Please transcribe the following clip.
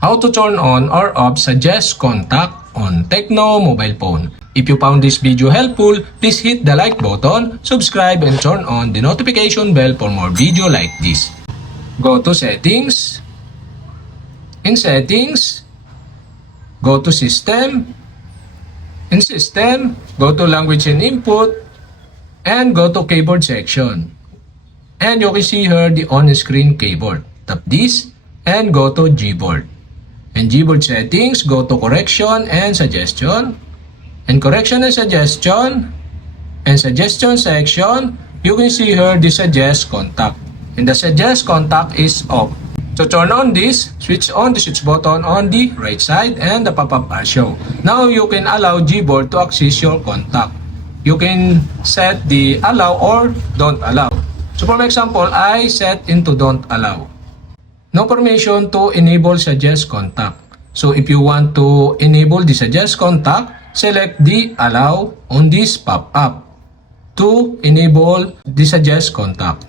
How to turn on or off suggest contact on Tecno mobile phone. If you found this video helpful, please hit the like button, subscribe and turn on the notification bell for more video like this. Go to settings. In settings, go to system. In system, go to language and input and go to keyboard section. And you can see here the on-screen keyboard. Tap this and go to Gboard. In Gboard settings, go to correction and suggestion. In correction and suggestion section, you can see here the suggest contact. And the suggest contact is off. To turn on this, switch on the switch button on the right side and the pop-up will show. Now you can allow Gboard to access your contact. You can set the allow or don't allow. So for example, I set into don't allow. No permission to enable suggest contact. So if you want to enable the suggest contact, select the allow on this pop-up to enable the suggest contact.